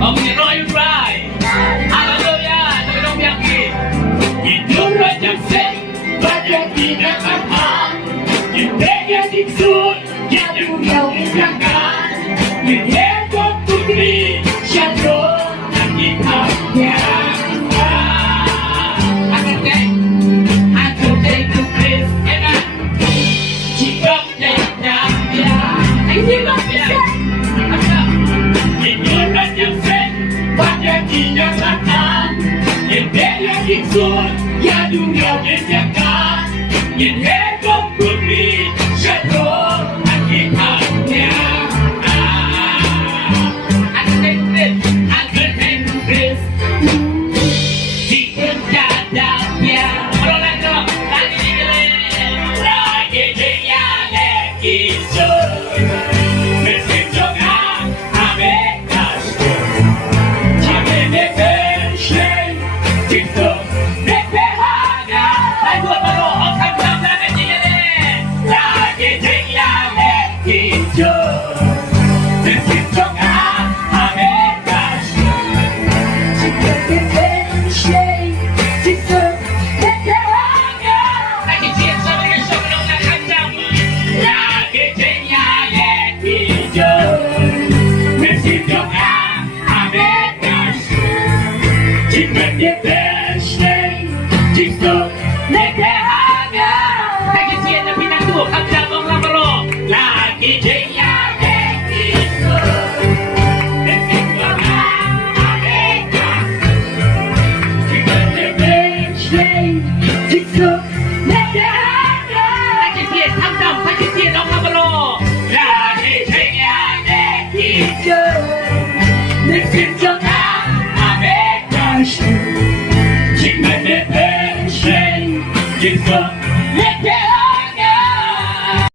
Ông nói right, hallelujah, tôi don't biết gì. Nhìn nước ra chẳng sẽ, và chẳng gì đã khám phá. Nhìn thế nghe tình xuân, nhà đừng nhau đến càng cả. Nhìn thế có tôi đi, chẳng rồi, đang nhìn thẳng nhà. I could take to this, amen. Chỉ có nhà nhà nhà, anh chỉ có nhà. Nhìn xuân, nhà đừng nhau đến nhà cả. Nhìn hết con bước đi, sẽ rồi, anh nhìn thẳng nhà. I could take this. Chỉ thêm cha đạp nhà. Rồi lại nữa, lại đi lên. Lại đi trên nhà để kì chơi. Mình xin cho ngã, Amen, God's word. Chỉ về để bên trên, chính thức. It's